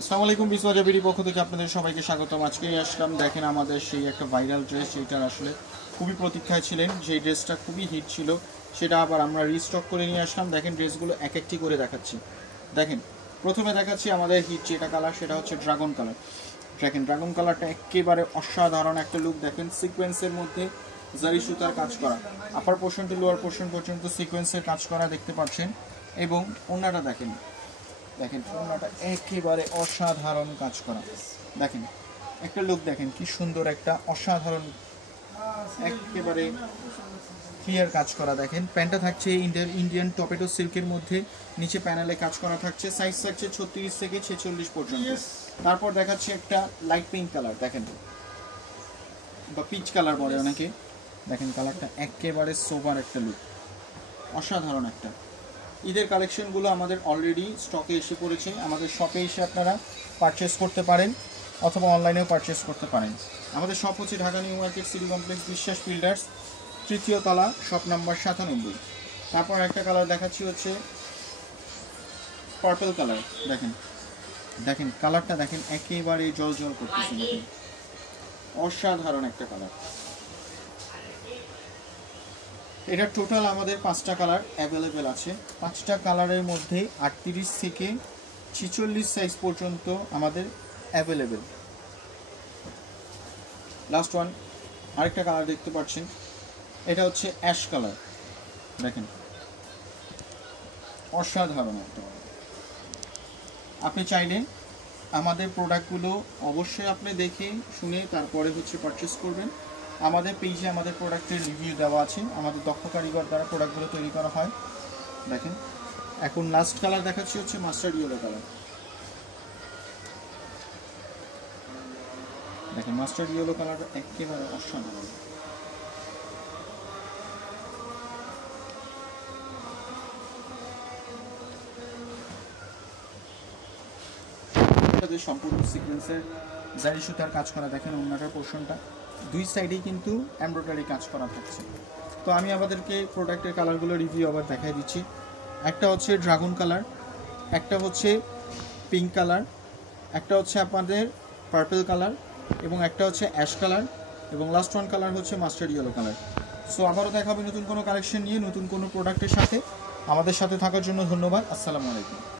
আসসালামু আলাইকুম, বিসওয়াজা বিডি পক্ষ থেকে আপনাদের সবাইকে স্বাগতম। আজকেই আসলাম, দেখেন আমাদের সেই একটা ভাইরাল ড্রেস, যেটার আসলে খুবই প্রতীক্ষায় ছিলেন, যেই ড্রেসটা খুবই হিট ছিল, সেটা আবার আমরা রিস্টক করে নিয়ে আসলাম। দেখেন ড্রেসগুলো এক একটি করে দেখাচ্ছি। দেখেন প্রথমে দেখাচ্ছি আমাদের হিট যেটা কালার, সেটা হচ্ছে ড্রাগন কালার। দেখেন ড্রাগন কালারটা একেবারে অসাধারণ একটা লুক। দেখেন সিকোয়েন্সের মধ্যে জারি সুতার কাজ করা, upper portion to lower portion পর্যন্ত সিকোয়েন্সের কাজ করা দেখতে পাচ্ছেন। এবং ওনাটা দেখেন, দেখেন ওনাটা একেবারে অসাধারণ কাজ করা। দেখেন একটা লুক, দেখেন কি সুন্দর একটা অসাধারণ একেবারে ক্লিয়ার কাজ করা। দেখেন প্যান্টটা থাকছে ইন্ডিয়ান টপেটো সিল্কের মধ্যে, নিচে প্যানেলে কাজ করা থাকছে, সাইজ থাকছে 36 থেকে 46 পর্যন্ত। তারপর দেখাচ্ছি একটা লাইট পিঙ্ক কালার, দেখেন বা পিচ কালার বলে অনেকে। দেখেন কালারটা একেবারে সোবার একটা লুক, অসাধারণ একটা। ঈদের কালেকশনগুলো আমাদের অলরেডি স্টকে এসে পড়েছে, আমাদের শপে এসে আপনারা পারচেস করতে পারেন অথবা অনলাইনেও পারচেস করতে পারেন। আমাদের শপ হচ্ছে Dhaka new market city complex, বিশ্বাস বিল্ডার্স, 3য় তলা, শপ নাম্বার 97। তারপর একটা কালার দেখাচ্ছি হচ্ছে পার্পল কালার। দেখেন দেখেন কালারটা দেখেন একেবারে জল জল করতেছে, দেখেন অসাধারণ একটা কালার। এটা টোটাল আমাদের 5টা কালার অ্যাভেলেবেল আছে। 5টা কালারের মধ্যে 38 থেকে 46 সাইজ পর্যন্ত আমাদের অ্যাভেলেবেল। লাস্ট ওয়ান, আরেকটা কালার দেখতে পাচ্ছেন, এটা হচ্ছে অ্যাশ কালার। দেখেন অসাধারণ একটা। আপনি চাইলে আমাদের প্রোডাক্টগুলো অবশ্যই আপনি দেখে শুনে তারপরে হচ্ছে পারচেস করবেন। আমাদের পেজে আমাদের প্রোডাক্টের রিভিউ দেওয়া আছে, আমাদের দক্ষ কারিগর দ্বারা প্রোডাক্টগুলো তৈরি করা হয়। দেখেন এখন লাস্ট কালার দেখাচ্ছি হচ্ছে মাস্টার্ড ইয়েলো কালার। দেখেন মাস্টার্ড ইয়েলো কালারটা একেবারে অসাধারণ। এটাতে সম্পূর্ণ সিকোয়েন্সের জারি সুতার কাজ করা। দেখেন ওনাটার পোর্শনটা দুই সাইডেই কিন্তু এমব্রয়ডারি কাজ করা থাকছে। তো আমি আমাদেরকে প্রোডাক্টের কালারগুলো রিভিউ আবার দেখাই দিচ্ছি। একটা হচ্ছে ড্রাগন কালার, একটা হচ্ছে পিঙ্ক কালার, একটা হচ্ছে আপনাদের পার্পল কালার, এবং একটা হচ্ছে অ্যাশ কালার, এবং লাস্ট ওয়ান কালার হচ্ছে মাস্টার্ড ইয়েলো কালার। সো আবারও দেখাবে নতুন কোনো কালেকশন নিয়ে, নতুন কোনো প্রোডাক্টের সাথে। আমাদের সাথে থাকার জন্য ধন্যবাদ। আসসালামু আলাইকুম।